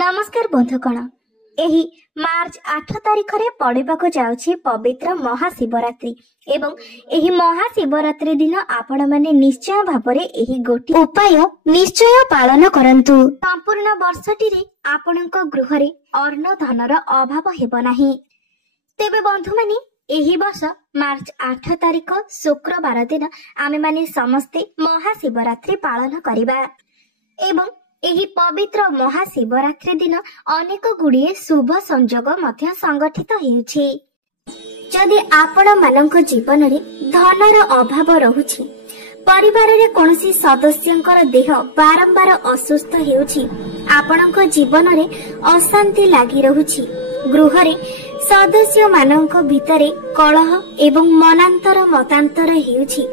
नमस्कार बंधुगण, एही मार्च 8 तारिख रे पड़ेबाको जाउछि पवित्र महाशिवरात्रि एवं एही महाशिवरात्रि दिन आपण माने निश्चय भाबरे एही गोटी उपाय निश्चय पालन करंतु। संपूर्ण वर्षटी रे आपणक गृह रे अन्न धनर अभाव हेबो नाही। तेबे बंधु माने एही वर्ष मार्च 8 तारिख शुक्रवार दिन आमे माने समस्ते महाशिवरात्रि पालन करिबा एवं एही पवित्र महाशिवरात्रि दिन अनेक गुड़िए शुभ संयोग मध्य संगठित हेउछि। जदि आपण मानक जीवन रे धनर अभाव रहुछि, परिवार रे कोनोसी सदस्यंकर देह बारंबार असुस्थ हेउछि, आपणक जीवन रे अशांति लागि रहुछि, गृह रे सदस्य मानक भितरे कलह एवं मनांतर मतांतर हेउछि,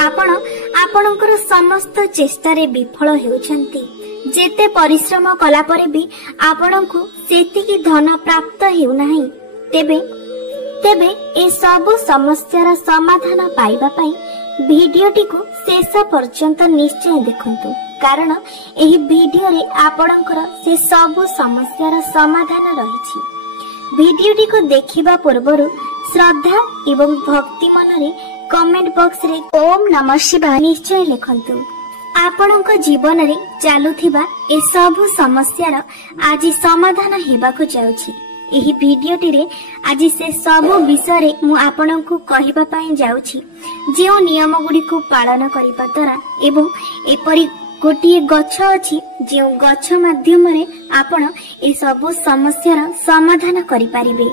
आपणकर समस्त चेष्टा रे विफल हेउछंती, जेते परिश्रम कला परे भी आपणकु सेतिकी धन प्राप्त हेउ नाही, तेबे ए सब समस्यार समाधान पाइबा पई भिडियोटी को शेष पर्यंत निश्चय देखंतु, कारण एही भिडियो रे आपणकर से सब समस्यार समाधान रहिछि। भिडियोटी को देखिबा पूर्वरु श्रद्धा एवं भक्ति मनरे कमेंट बॉक्स रे ओम नमः शिवाय निश्चय लिखंतु। आपणक जीवन रे चालुथिबा ए सब समस्यार आज समाधान हेबाको जाउछि। एही भिडियोटी रे आज से सब विषय रे मु आपणकु कहिबा पई जाउछि, जेउ नियम गुडी को पालन करिबा द्वारा एवं एपरि गोटिए गछ अछि, जेउ गछ माध्यम रे आपण ए सब समस्यार समाधान करि पारिबे।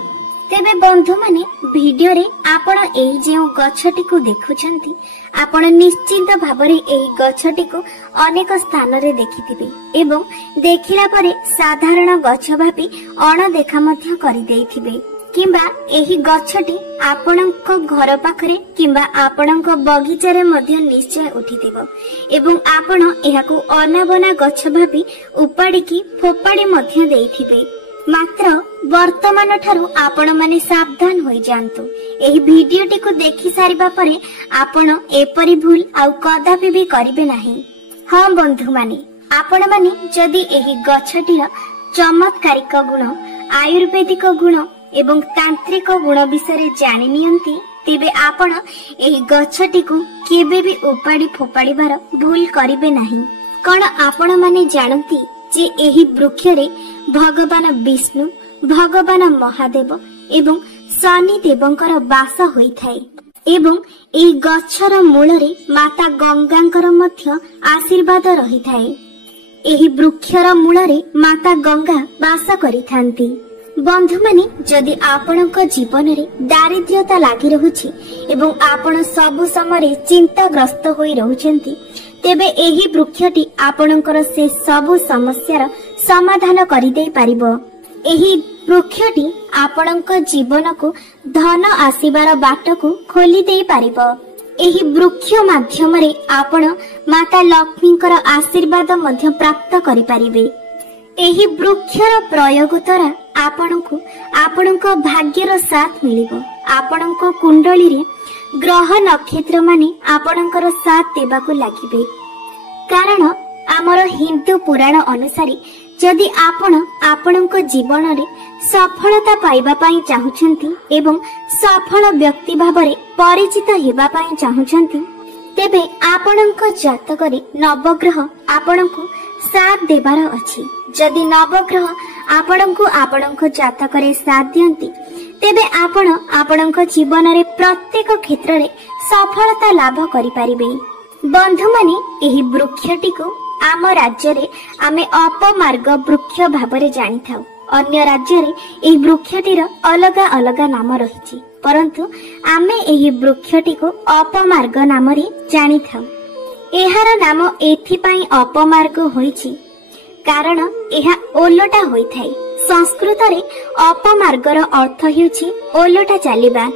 तेबे बंधु माने भिडियो रे आपण एही जेउ गछटी को देखुछंती, आपण निश्चित भाबरे एही गछटी को अनेक स्थान रे देखिथिबे एवं देखिला परे साधारण गछ भाबी अणदेखा मध्य करि देइथिबे, किंबा एही गछटी आपणक घर पाखरे किंबा आपणक बगीचा रे मध्य निश्चय उठिथिबो एवं आपण एहाकू अनाबना गछ भाबी उपाड़ी की फोपाड़ी मध्य देइथिबे। मात्र वर्तमान ठारू आपण माने सावधान होई जानतु। एही भिडियोटी को देखि सारिबा परे आपण एपरि भूल आउ कदापि भी करिबे नाही। हां बंधु माने, आपण माने जदि एही गछटीर चमत्कारिक गुण, आयुर्वेदिक गुण एवं तांत्रिक गुण विषय जानि नियंती, तेबे आपण एही गछटी को केबे भी उपाड़ी फोपाड़ीबार भूल करिबे नाही। कोन आपण माने जानती जे एही वृक्ष रे भगवान विष्णु, भगवान महादेव एवं शनि देवंकर वास होई थाए एवं एही गछर मूल रे माता गंगांकर मध्य आशीर्वाद रही थाए। एही वृक्षर मूल रे माता गंगा वास करिथांती। बंधु माने जदि आपणक जीवन रे दारिद्र्यता लागि रहुछि एवं आपण सब समय चिंताग्रस्त होई रहुछंती, तेबे एही वृक्षटी आपणकर से सब समस्यार समाधान करि देई पारिबो। एही वृक्षटी आपणक जीवन को धन आसीबार बाट को खोली देई पारिबो। एही वृक्ष माध्यम रे आपण माता लक्ष्मीकर आशीर्वाद मध्य प्राप्त करि पारिबे। एही वृक्षर प्रयोग द्वारा आपणको आपणक भाग्यर साथ मिलिबो। आपणक कुंडली रे ग्रह नक्षत्र माने आपणकर साथ देबाको लागिबे, कारण आमर हिंदू पुराण अनुसार जदि आपणक जीवन रे सफलता पाइबा पई चाहुछंती एवं सफल व्यक्ति भाबरे परिचित हेबा पई चाहुछंती, तेबे आपणक जातक रे नवग्रह आपणको साथ देबार अछि। जदि नवग्रह आपणको आपणक जातक रे साथ दियंती, तेबे आपणक जीवन रे प्रत्येक क्षेत्र रे सफलता लाभ करि पारिबे। बंधु माने एही वृक्षटी को आम राज्य रे आमे अपमार्ग वृक्ष भाबरे जानि थाउ। अन्य राज्य रे एही वृक्षटीर अलग अलग नाम रहिछि, परंतु आमे एही वृक्षटी को अपमार्ग नाम रे जानि थाउ। एहार नाम एथि पई अपमार्ग होइछि कारण एहा ओलटा होइथाय। संस्कृत रे अपमार्गर अर्थ हेउछि ओलटा चालिबा।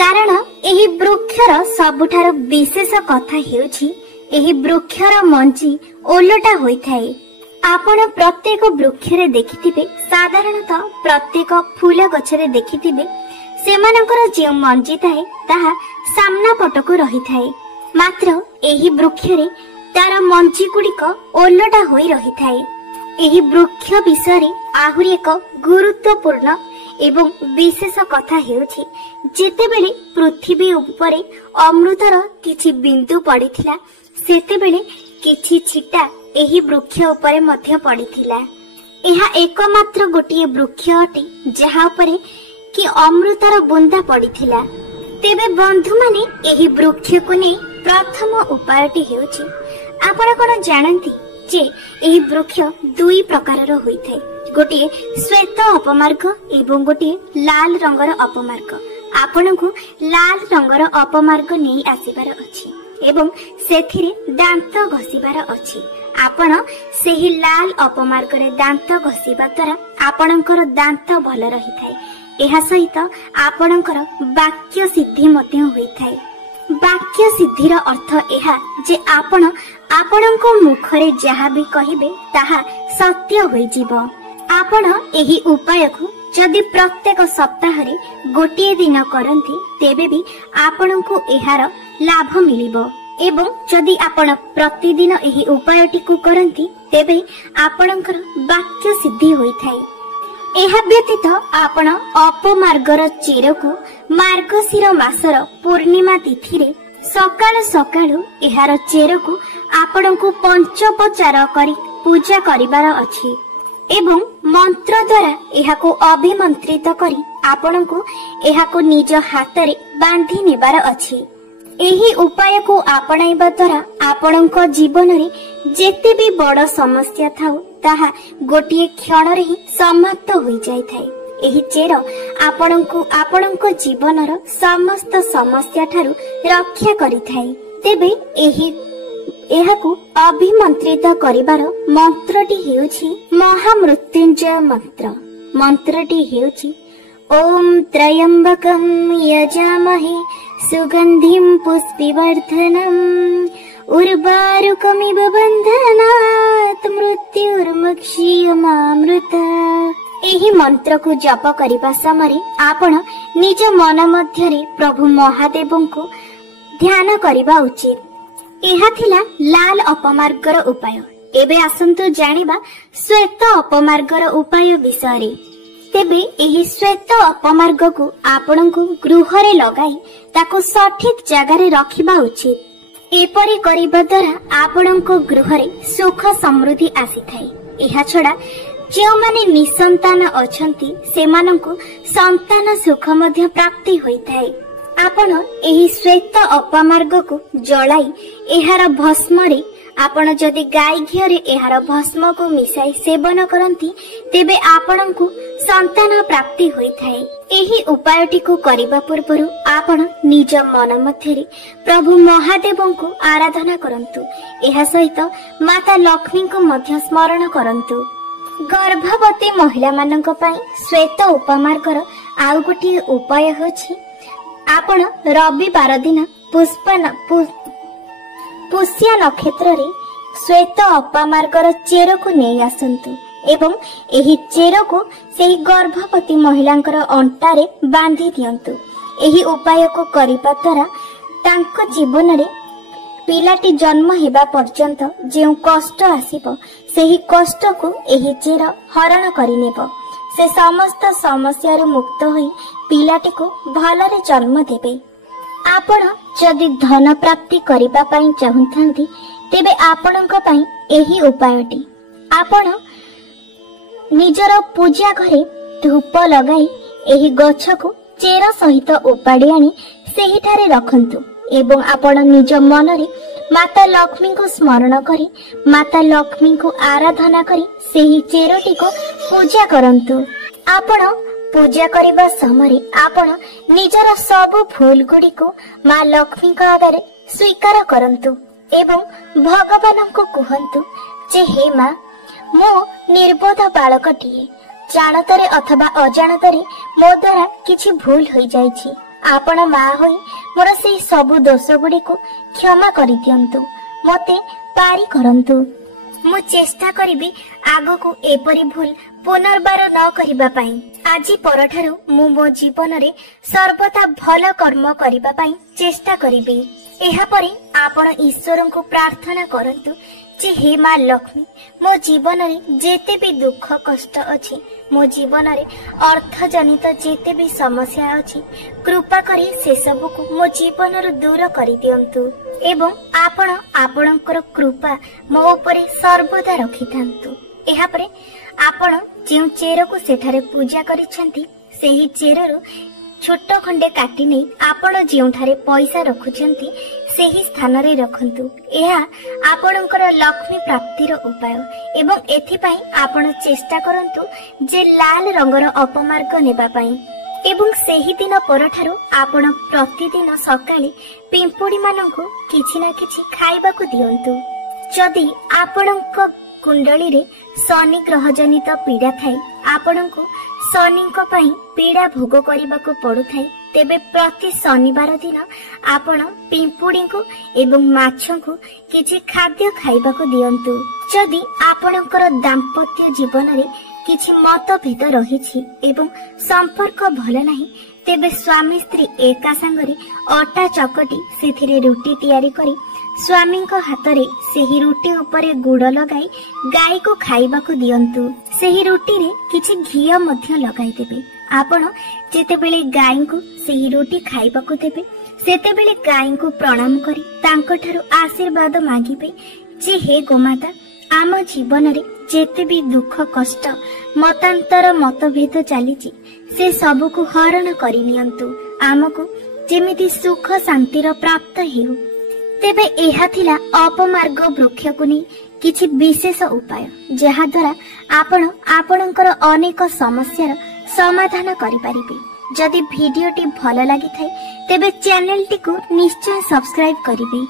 कारण एही वृक्षर सबुठार विशेष कथा हेउछि एही वृक्षर मंजी ओलटा होइथाय। आपण प्रत्येक वृक्ष रे देखिथिबे, साधारणतः प्रत्येक फूल गछ रे देखिथिबे, सेमानकर जे मंजी थाए ताहा सामना पटकु रही थाए। मात्र एही वृक्ष रे तार मंजी गुड़िक ओलटा होई रहिथाए। एही वृक्ष विषय आहुरी एक गुरुत्वपूर्ण एवं विशेष कथा हेउछि जेतेबेले पृथ्वी उपरे अमृतर किछि बिंदु पड़िथिला सेतेबेले किछि छिटा एही वृक्ष उपरे मध्य पड़िथिला। एहा एकमात्र गोटिए वृक्ष अटे जहा उपरे कि अमृतर बुंदा पड़िथिला। तेबे बंधु माने एही वृक्ष को नै प्रथम उपायटी हेउछि आपण कोन जानंती जे एही वृक्ष दुई प्रकारर होइथाय। गोटिए श्वेत अपमार्ग एवं गोटिए लाल रंगर अपमार्ग। आपनकु लाल रंगर अपमार्ग नै आसीबार अछि एवं सेथिरे दांत घसीबार अछि। आपण सेही लाल अपमार्ग रे दांत घसीबा द्वारा आपणकर दांत भल रहिथाय। एहा सहित आपणकर वाक्य सिद्धि मध्य होइथाय। वाक्य सिद्धिर अर्थ एहा जे आपण आपणक मुखरे जहा भी कहिबे ताहा सत्य होई जीवो। आपण एही उपाय को जदि प्रत्येक सप्ताह रे गोटिए दिन करंती तेबे भी आपणको एहार लाभ मिलिबो एवं जदि आपण प्रतिदिन एही उपायटी को करंती तेबे आपणकर वाक्य सिद्धि होइथाय। एहा व्यतीत आपण अपमार्गर चेर को मार्गशीर मासर पूर्णिमा तिथि रे सकाळ सकाळ एहार चेर को आपण को पंचोपचार करी पूजा करिबार अछि एवं मंत्र द्वारा एहा को अभिमंत्रित करी आपण को एहा को निज हाथ रे बांधी नेबार अछि। एही उपाय को आपणाइबा द्वारा आपणक जीवन रे जेते भी बड़ समस्या थाउ ताहा गोटिए क्षण रे ही समाप्त होई जाय थाए। एही चेर आपणक जीवनर समस्त समस्या थारु रक्षा करि थाए। तेबे एहाकु अभिमंत्रित करिबार मंत्रटी हेउछि महामृत्युंजय मंत्र। मंत्रटी हेउछि ओम त्रयंबकं यजामहे सुगंधिं पुष्टिवर्धनम् उर्वारुकमिव बन्धनात् मृत्युर्मुक्षीयमामृत। एही मंत्र को जप करिबा समय आपण निज मन मध्यरे प्रभु महादेवंको ध्यान करिबा उचित। एहा थिला लाल अपमार्गर उपाय। एबे आसंतु जानिबा श्वेत अपमार्गर उपाय विषय। तेबे एही श्वेत अपमार्ग को आपणको गृह रे लगाई ताको सठिक जगह रे रखिबा उचित। एपरि करिबा द्वारा आपणको गृह रे सुख समृद्धि आसीथाय। एहा छडा जेउ माने निसंतान अछंती सेमानंको संतान सुख मध्य प्राप्ति होइथाय। आपण एही श्वेत अपमार्ग को जलाई एहार भस्म रे आपण जदि गाय घियो रे एहार भस्म को मिसाई सेवन करंती तेबे आपणको संतान प्राप्ति होइथाय। एही उपायटी को करिबा पूर्वरु आपण निज मन मध्यरे प्रभु महादेवंको आराधना करंतु। एहा सहित माता लक्ष्मी को मध्य स्मरण करंतु। गर्भवती महिला मानक पई श्वेत उपमार्गर आउ गोटी उपाय होछि आपण रविवार दिन पुष्य नक्षत्र रे श्वेत अपमार्गर चेर को नहीं आसंतु एवं एही चेर को सेही गर्भवती महिलांकर अंटा रे बांधी दियंतु। एही उपाय को करिबा द्वारा तांको जीवन रे पिलाटी जन्म हेबा पर्यंत जे कष्ट आसीबो सेही कष्ट को एही चेर हरण करि नेबो। से समस्त समस्या रे मुक्त होई पिलाटी को भलरे जन्म देबे। आपण जदि धन प्राप्ति करिबा पई चाहुथांती तेबे आपणक पई एही उपायटी। आपण निजर पूजा घरे धूप लगाई एही गछ को चेर सहित उपाड़ी आनी सेही ठारे रखंतु एवं आपण निज मन रे माता लक्ष्मी को स्मरण करी माता लक्ष्मी को आराधना करी सेही चेरटी को पूजा करंतु। आपण पूजा करिबा समय आपण निजर सब भूल गुडी को मां लक्ष्मी का आगे स्वीकार करंतु एवं भगवान को कहंतु जे हे मां मो निर्बोध बालकटिए जानतरे अथवा अजाणतरे मो द्वारा किछि भूल होई जाईछि। आपण मां होई मोर सेही सब दोष गुडी को क्षमा करि दियंतु मते पारी करंतु। मु चेष्टा करिबी आगो को एपरि भूल पुनर्बार न करिबा पई। आजि परठारु मु मो जीवन रे सर्वदा भल कर्म करिबा पई चेष्टा करिबी। एहापरे आपण ईश्वर को प्रार्थना करंतु जे हे माँ लक्ष्मी मो जीवन रे जेते भी दुख कष्ट अछि, मो जीवन रे अर्थ जनित जेते भी समस्या अछि, कृपा करी से सब को मो जीवन रो दूर करि दियंतु एवं आपण आपणकर कृपा मो उपरे सर्वदा रखिथांतु। एहापरे आपण जे चेर को सेठारे पूजा करिसेंती सेही चेररो छोट खंडे काटी नहीं आपण जेउठारे पैसा रखुछंती सेही स्थान रे रखंतु। एहा आपणकर लक्ष्मी प्राप्तिर उपाय एवं एथिपाई आपण चेष्टा करंतु जे लाल रंगर अपमार्ग नेबा पाई एवं सेही दिन परठारु आपण प्रतिदिन सकाळे पिंपुड़ी मानंकु किछि ना किछि खाइबाकू दियंतु। जदि आपणक कुंडली रे शनि ग्रह जनित पीड़ा थाई आपणकु शनिक पई पीड़ा भोग करबाकू पड़ुथाई तेबे प्रति शनिवार दिन आपण पिंपुड़ी को एवं माछो को किछि खाद्य खाइबाकू दियंतु। जदि आपणकर दाम्पत्य जीवन रे किछि मतभेद रहिछि एवं संपर्क भल नाही तेबे स्वामी स्त्री एका संगरे अटा चकटी सेथिरे रुटी तयारी करी स्वामी हाथ रे सेही रुटी उपरे गुड़ लगाई गाय को खाइबाकू दियंतु। सेही रुटी रे किछि घिया मध्य लगाई देबे। आपण जेतेबेले गाय को सेही रुटी खाइबाकू देबे सेतेबेले गाय को प्रणाम करी तांको ठारू आशीर्वाद मागिबे जे हे गोमाता आम जीवन रे जेते भी दुख कष्ट मतांतर मतभेद चलीची से सब को हरण करि नियंतु आमको जेमिति सुख शांतिर प्राप्त हेउ। तेबे एहा थिला अपमार्ग वृक्ष को नहीं किछि विशेष उपाय जहा द्वारा आपण आपणकर अनेक समस्यार समाधान करि परिबे। जदि वीडियोटी भल लागि थाए तेबे चैनल टी को निश्चय सब्सक्राइब करिबे।